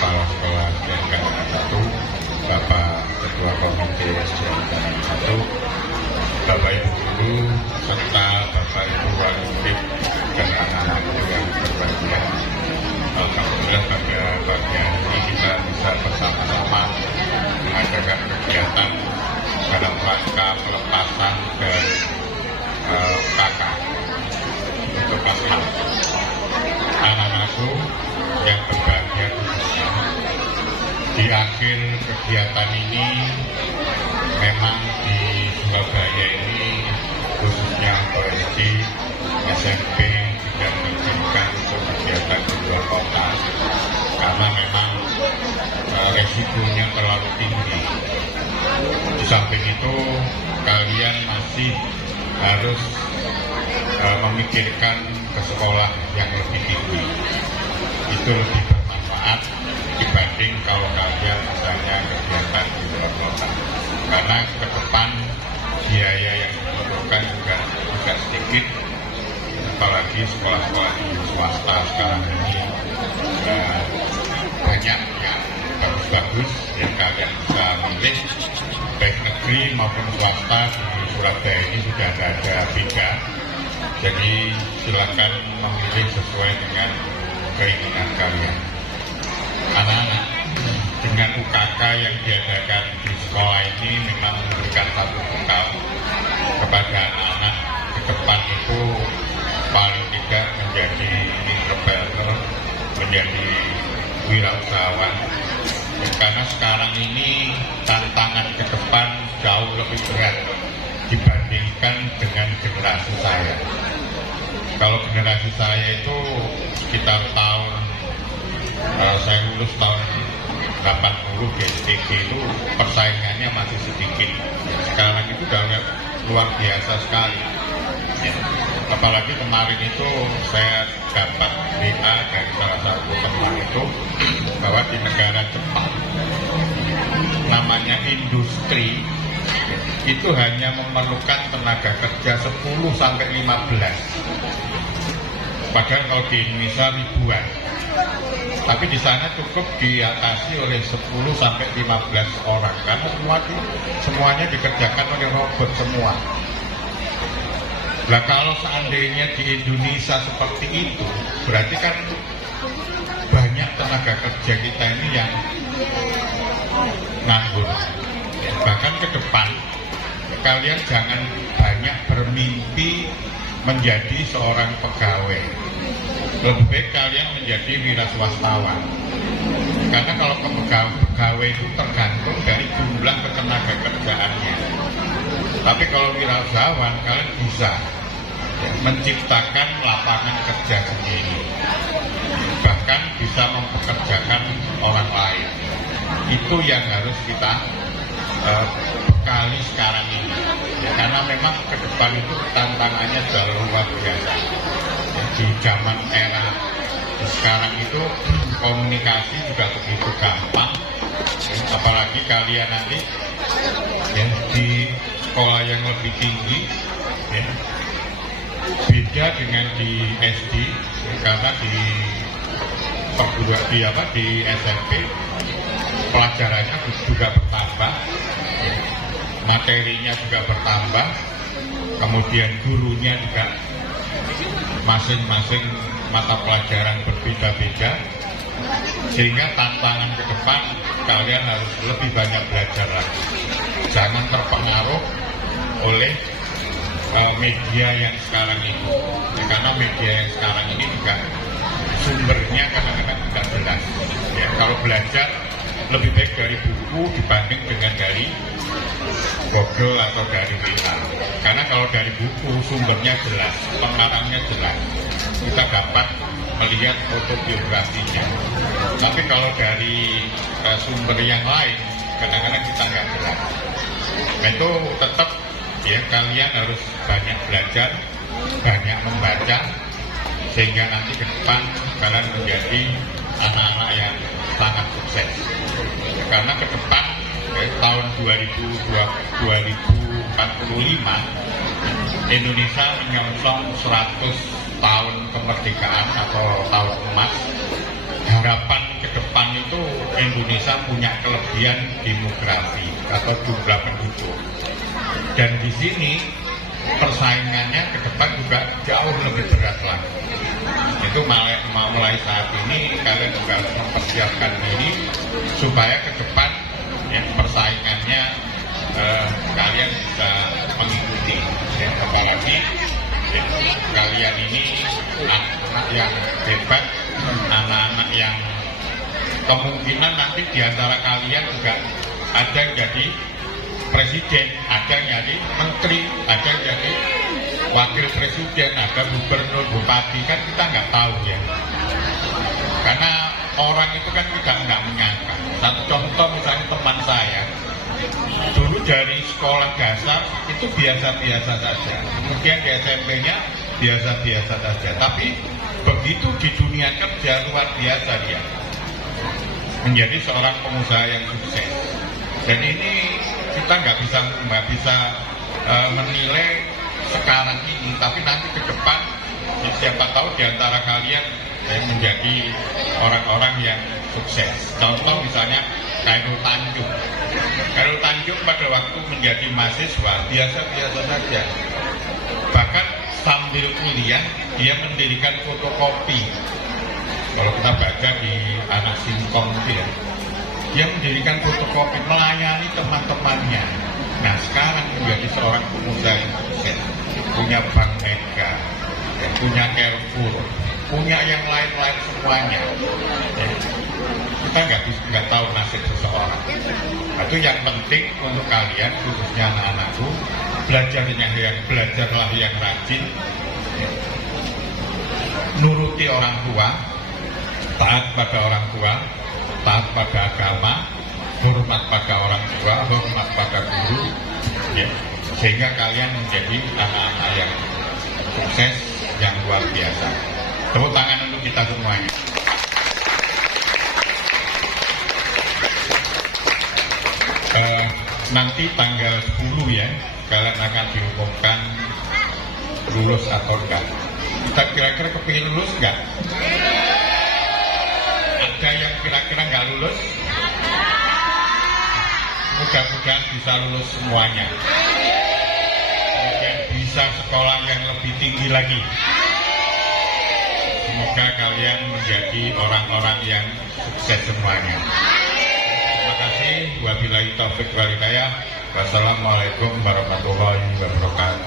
Kepala Sekolah SDN Karangan 1, Bapak Ketua Komite SDN Karangan 1, Bapak Ibu Guru, serta Bapak Ibu Wali Murid dan anak-anakku yang berbahagia. Alhamdulillah pada pagi hari ini kita bisa bersama-sama mengadakan kegiatan dalam rangka pelepasan dari kakak untuk Aslam. Anak-anakku yang berbahagia khususnya, di akhir kegiatan ini memang di Surabaya ini khususnya OSD SMP tidak mengizinkan untuk kegiatan di luar kota karena memang resikonya terlalu tinggi. Di samping itu kalian masih harus memikirkan ke sekolah yang lebih tinggi. Itu lebih bermanfaat dibanding kalau kalian misalnya kegiatan di luar kota. Karena ke depan biaya yang dibutuhkan juga sedikit, apalagi sekolah-sekolah di swasta sekarang ini banyak yang bagus-bagus yang kalian bisa milih, baik negeri maupun swasta. Di Surabaya ini sudah ada 3. Jadi silakan memilih sesuai dengan keinginan kalian. Anak-anak, dengan UKK yang diadakan di sekolah ini memang memberikan satu bekal kepada anak-anak ke depan itu paling tidak menjadi entrepreneur, menjadi wirausahawan. Karena sekarang ini tantangan ke depan jauh lebih berat dibandingkan dengan generasi saya. Kalau generasi saya itu sekitar tahun saya lulus tahun 80 GTG itu persaingannya masih sedikit. Sekarang itu udah luar biasa sekali. Ya. Apalagi kemarin itu saya dapat WA dari salah satu teman itu bahwa di negara Jepang namanya industri itu hanya memerlukan tenaga kerja 10 sampai 15. Padahal kalau di Indonesia ribuan. Tapi di sana cukup diatasi oleh 10 sampai 15 orang karena semuanya dikerjakan oleh robot semua. Nah kalau seandainya di Indonesia seperti itu, berarti kan banyak tenaga kerja kita ini yang nganggur. Bahkan ke depan kalian jangan banyak bermimpi menjadi seorang pegawai. Lebih baik kalian menjadi wiraswastawan. Karena kalau pegawai itu tergantung dari jumlah ketenaga kerjaannya. Tapi kalau wirausahawan kalian bisa menciptakan lapangan kerja sendiri. Bahkan bisa mempekerjakan orang lain. Itu yang harus kita bekali sekarang ini. Ya, karena memang ke depan itu tantangannya jauh luar biasa. Ya, di zaman era sekarang itu komunikasi juga begitu gampang. Ya, apalagi kalian nanti ya, di sekolah yang lebih tinggi, ya, beda dengan di SD, ya, karena di SMP pelajarannya juga bertambah, materinya juga bertambah, kemudian gurunya juga masing-masing mata pelajaran berbeda-beda, sehingga tantangan ke depan kalian harus lebih banyak belajar lagi. Jangan terpengaruh oleh media yang sekarang ini, ya, karena media yang sekarang ini juga sumbernya kadang-kadang tidak jelas. Ya, kalau belajar lebih baik dari buku dibanding dengan dari Google atau dari WA. Karena kalau dari buku sumbernya jelas, pengarangnya jelas, kita dapat melihat autobiografinya. Tapi kalau dari sumber yang lain, kadang-kadang kita nggak jelas. Nah itu tetap ya kalian harus banyak belajar, banyak membaca, sehingga nanti ke depan kalian menjadi anak-anak yang sangat sukses. Karena ke depan tahun 2045 Indonesia menyongsong 100 tahun kemerdekaan atau tahun emas. Harapan ke depan pertama itu Indonesia punya kelebihan demografi atau jumlah penduduk. Dan di sini persaingannya ke depan juga jauh lebih berat lagi. Itu mulai saat ini kalian juga harus mempersiapkan diri supaya ke depan ya, persaingannya kalian bisa mengikuti. Ya, apalagi ya, kalian ini anak-anak yang hebat, anak-anak yang kemungkinan nanti diantara kalian juga ada yang jadi presiden, ada yang jadi menteri, ada yang jadi wakil presiden, ada gubernur, bupati, kan kita nggak tahu ya. Karena orang itu kan kita nggak menyangka. Satu contoh misalnya teman saya, dulu dari sekolah dasar itu biasa-biasa saja. Kemudian di SMP-nya biasa-biasa saja. Tapi begitu di dunia kerja luar biasa dia. Menjadi seorang pengusaha yang sukses. Dan ini kita nggak bisa menilai sekarang ini, tapi nanti ke depan ya siapa tahu di antara kalian menjadi orang-orang yang sukses. Contoh misalnya Khairul Tanjung. Khairul Tanjung pada waktu menjadi mahasiswa biasa-biasa saja. Bahkan sambil kuliah dia mendirikan fotokopi. Kalau kita baca di Anak Singkong itu ya, dia mendirikan fotokopi, melayani teman-temannya. Nah sekarang menjadi seorang pengusaha yang sukses, punya Bank Mega, ya, punya Carrefour, punya yang lain-lain semuanya. Ya, kita nggak tahu nasib seseorang. Itu yang penting untuk kalian, khususnya anak-anakku, belajarlah yang rajin, ya, nuruti orang tua, taat pada orang tua, taat pada agama, hormat pada orang tua, hormat pada guru, ya, sehingga kalian menjadi anak-anak yang sukses, yang luar biasa. Tepuk tangan untuk kita semuanya. Nanti tanggal 10 ya, kalian akan diumumkan lulus atau enggak. Kita kira-kira kepingin lulus enggak? Ada yang kira-kira nggak lulus? Mudah-mudahan bisa lulus semuanya. Kemudian bisa sekolah yang lebih tinggi lagi. Semoga kalian menjadi orang-orang yang sukses semuanya. Terima kasih. Wabillahi taufiq wal hidayah. Wassalamualaikum warahmatullahi wabarakatuh.